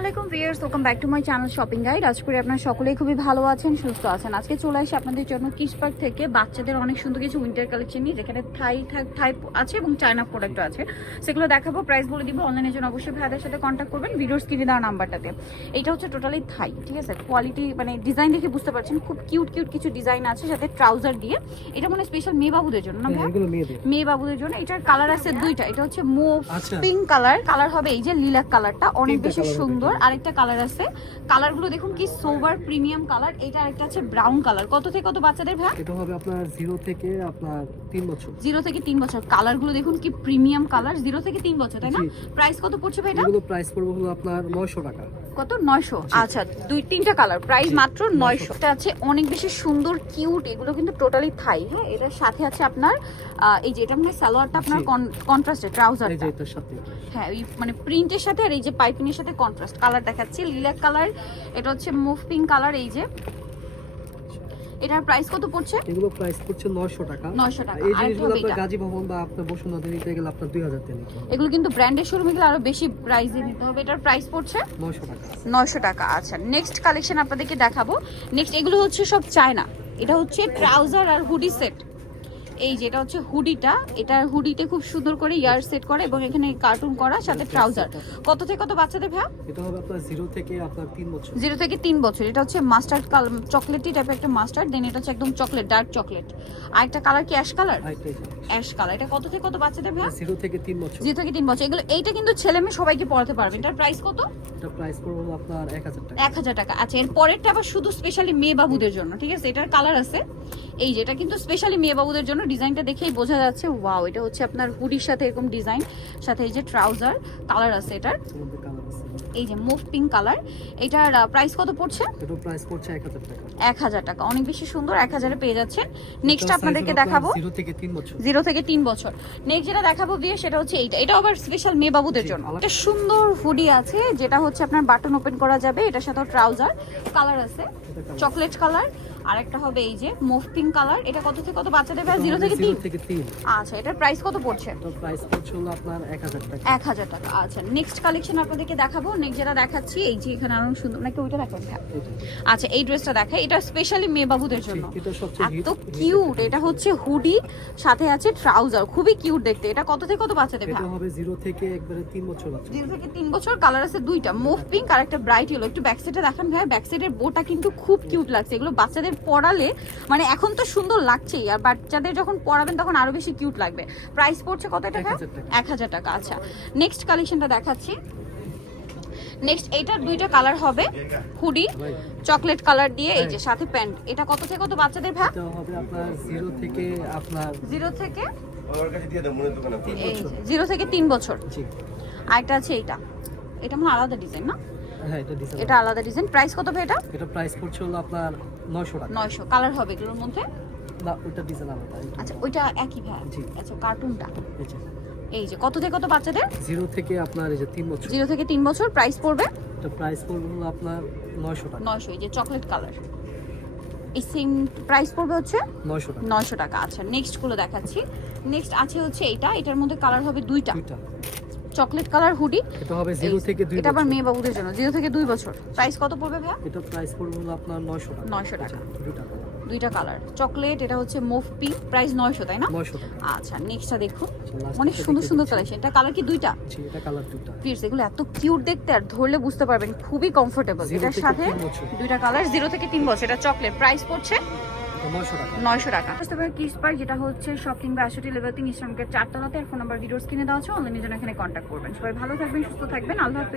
আলাইকুম viewers, welcome back to my channel shopping guide. আজ করে আপনারা সকলেই খুবই ভালো আছেন, সুস্থ আছেন। আজকে চলে আসি আপনাদের জন্য কিডস পার্ক থেকে বাচ্চাদের অনেক সুন্দর কিছু উইন্টার কালেকশন নিয়ে, যেখানে থাই আছে এবং চায়না প্রোডাক্টও আছে। সেগুলো দেখাবো, প্রাইস বলে দিব। অনলাইনের জন্য অবশ্যই ভাইদের সাথে কন্ট্যাক্ট করবেন ভিডিওর স্ক্রিনে দেওয়া নাম্বারটাতে। এইটা হচ্ছে টোটালি থাই, ঠিক আছে। কোয়ালিটি মানে ডিজাইন দেখে বুঝতে পারছেন, খুব কিউট কিছু ডিজাইন আছে, সাথে ট্রাউজার দিয়ে। এটা মানে স্পেশাল মেয়ে বাবুদের জন্য না ভাই? মেয়ে বাবুদের জন্য। এটার কালার আছে দুইটা। এটা হচ্ছে মুভ পিঙ্ক কালার হবে, এই যে লিলাক কালারটা অনেক বেশি সুন্দর। আরেকটা কালার আছে, কালারগুলো দেখুন কি সোবার প্রিমিয়াম কালার। এটা আরেকটা আছে ব্রাউন কালার। কত থেকে কত বাচ্চাদের ভাই? এটা হবে আপনার 0 থেকে আপনার 3 বছর। 0 থেকে 3 বছর। কালারগুলো দেখুন কি প্রিমিয়াম কালার, 0 থেকে 3 বছর, তাই না? প্রাইস কত পড়ছে ভাই এটা? এগুলো প্রাইস পড়বে হলো আপনার 900 টাকা। কত? 900। আচ্ছা, তিনটা কালার, প্রাইস মাত্র 900। এটা আছে অনেক বেশি সুন্দর কিউট। এগুলো কিন্তু টোটালি থাই। হ্যাঁ, এটার সাথে আছে আপনার এই যে এটা মানে সালোয়ারটা আপনার কন্ট্রাস্টে, ট্রাউজারটা এই যে এটার সাথে, হ্যাঁ, এই মানে প্রিন্টের সাথে আর এই যে পাইপিংয়ের সাথে কন্ট্রাস্ট কালার দেখাচ্ছি, লিলাক কালার। এটা হচ্ছে মুভ পিঙ্ক কালার। এই যে এটার প্রাইস কত পড়ছে? এগুলো প্রাইস পড়ছে 900 টাকা। 900 টাকা। এই জিনিসগুলো আপনার গাজী ভবন বা আপনার বসুন্ধরা নিতে গেলে আপনার 2000 টাকা নিতে হবে। এগুলো কিন্তু ব্র্যান্ডের শোরুমে গেলে আরো বেশি প্রাইসে নিতে হবে। এটার প্রাইস পড়ছে 900 টাকা। 900 টাকা। আচ্ছা, নেক্সট কালেকশন আপনাদেরকে দেখাবো। নেক্সট এগুলো হচ্ছে সব চায়না। এটা হচ্ছে ট্রাউজার আর হুডি সেট। এই যে এটা হচ্ছে হুডিটা, এটা হুডিতে খুব সুন্দর করে ইয়ার সেট করে এবং এখানে কার্টুন করা, সাথে ট্রাউজার। কত থেকে কত বাচ্চাদের ভাই? এটা হবে আপনার 0 থেকে আপনার 3 বছর। 0 থেকে 3 বছর। এটা হচ্ছে মাস্টার্ড কালার, চকলেটি টাইপের একটা মাস্টার্ড, দেন এটা হচ্ছে একদম চকলেট, ডার্ক চকলেট। আর একটা কালার কি অ্যাশ কালার? Ash colour. এটা কত থেকে কত বাচ্চাদের ভাই? 0 থেকে 3 বছর। 0 থেকে 3 বছর। এগুলো এইটা কিন্তু ছেলে মেয়ে সবাইকে পড়াতে পারবে। এটার প্রাইস কত? এটা প্রাইস পড়বে হলো আপনার 1000 টাকা। 1000 টাকা। আচ্ছা, এর পরেরটা আবার শুধু স্পেশালি মেয়ে বাবুদের জন্য, ঠিক আছে। এটার কালার আছে এই যে, এটা কিন্তু স্পেশালি মেয়ে বাবুদের জন্য। ডিজাইনটা দেখেই বোঝা যাচ্ছে ওয়াও। এটা হচ্ছে আপনার হুডির সাথে এরকম ডিজাইন, সাথে এই যে ট্রাউজার কালার আছে এটার, এই যে মুভ পিঙ্ক কালার। এটার প্রাইস কত পড়ছে? এটা প্রাইস পড়ছে 1000 টাকা। 1000 টাকা, অনেক বেশি সুন্দর। 1000 এ পেয়ে যাচ্ছেন। নেক্সট আপনাদেরকে দেখাবো 0 থেকে 3 বছর। 0 থেকে 3 বছর। নেক্সট যেটা দেখাবো দিয়ে সেটা হচ্ছে এইটা। এটা আবার স্পেশাল মেয়ে বাবুদের জন্য। একটা সুন্দর হুডি আছে, যেটা হচ্ছে আপনার বাটন ওপেন করা যাবে। এটার সাথে ট্রাউজার কালার আছে চকলেট কালার। আর একটা হবে এই যে মুভ পিঙ্ক কালার। এটা কত থেকে কত বাচ্চাদের ভাই? 0 থেকে 3। আচ্ছা, এটার প্রাইস কত পড়ছে? তো প্রাইস পড়ছে হলো আপনার 1000 টাকা। 1000 টাকা। আচ্ছা, নেক্সট কালেকশন আপনাদেরকে দেখাবো। নেক্সট যেটা দেখাচ্ছি এই যে, এখানে আরো সুন্দর, নাকি ওইটা দেখাবেন? আচ্ছা, এই ড্রেসটা দেখাই। এটা স্পেশালি মেয়ে বাবুদের জন্য, এত কিউট। এটা হচ্ছে হুডি, সাথে আছে ট্রাউজার, খুবই কিউট দেখতে। এটা কত থেকে কত বাচ্চাদের ভাই? এটা হবে 0 থেকে একবারে 3 বছর বাচ্চা। 0 থেকে 3 বছর। কালার আছে দুইটা, মুভ পিঙ্ক আর একটা ব্রাইট ইয়েলো। একটু ব্যাক সাইডে দেখান ভাই। ব্যাক সাইডের বোটা কিন্তু খুব কিউট লাগছে। এগুলো বাচ্চাদের পরালে মানে এখন তো সুন্দর লাগছেই, আর বাচ্চাদের যখন পরাবেন তখন আরো বেশি কিউট লাগবে। প্রাইস পড়ছে কত টাকা? 1000 টাকা। আচ্ছা, নেক্সট কালেকশনটা দেখাচ্ছি। নেক্সট এইটার দুইটা কালার হবে, হুডি চকলেট কালার দিয়ে, এই যে সাথে প্যান্ট। এটা কত থেকে কত বাচ্চাদের ভাই? এটা হবে আপনার 0 থেকে আপনার 0 থেকে 0 থেকে 3 বছর। জি। আরেকটা আছে এইটা, এটা মানে আলাদা ডিজাইন না? হ্যাঁ, এটা ডিজাইন, এটা আলাদা ডিজাইন। প্রাইস কত ভাই এটা? এটা প্রাইস পড়ছে হলো আপনার 900 টাকা। 900। কালার হবে এগুলোর মধ্যে? না, ওটা ডিজাইন আলাদা। আচ্ছা, ওইটা একই ভাই? জি। আচ্ছা, কার্টুনটা এই যে এই যে কত থেকে কত বাচ্চাদের? 0 থেকে আপনার এই যে 3 বছর। 0 থেকে 3 বছর। প্রাইস পড়বে? এটা প্রাইস পড়বে হলো আপনার 900 টাকা। 900। এই যে চকলেট কালার, এই সেম প্রাইস পড়বে হচ্ছে 900 টাকা। 900 টাকা। আচ্ছা, নেক্সট গুলো দেখাচ্ছি। নেক্সট আছে হচ্ছে এইটা। এটার মধ্যে কালার হবে দুইটা, চকলেট কালার হুডি। এটা হবে 0 থেকে 2 বছর। এটা আবার মেয়ে বাবুদের জন্য, 0 থেকে 2 বছর। প্রাইস কত পড়বে ভাই? এটা প্রাইস পড়বে হলো আপনার 900 টাকা। 900 টাকা। দুইটা দুইটা কালার চকলেট। এটা হচ্ছে মুভ পিঙ্ক, প্রাইস 900, তাই না? 900 টাকা। আচ্ছা, নেক্সটটা দেখুন, অনেক সুন্দর সুন্দর কালেকশন। এটা কালার কি দুইটা? জি, এটা কালার দুইটা। প্লিজ, এগুলো এত কিউট দেখতে, আর ধরলে বুঝতে পারবেন খুবই কমফোর্টেবল। এটার সাথে দুইটা কালার, 0 থেকে 3 বছর। এটা চকলেট। প্রাইস পড়ছে 900 টাকা। 900 টাকা। বুঝতে পারেন কিডস পার্ক, যেটা হচ্ছে শপিং বা 62 লেভেল 3 ইসলামকের 4 তলাতে। আর ফোন নাম্বার ভিডিওস কিনে দেওয়া আছে। অনলাইনে জন্য এখানে কন্ট্যাক্ট করবেন। সবাই ভালো থাকবেন, সুস্থ থাকবেন। আল্লাহ হাফেজ।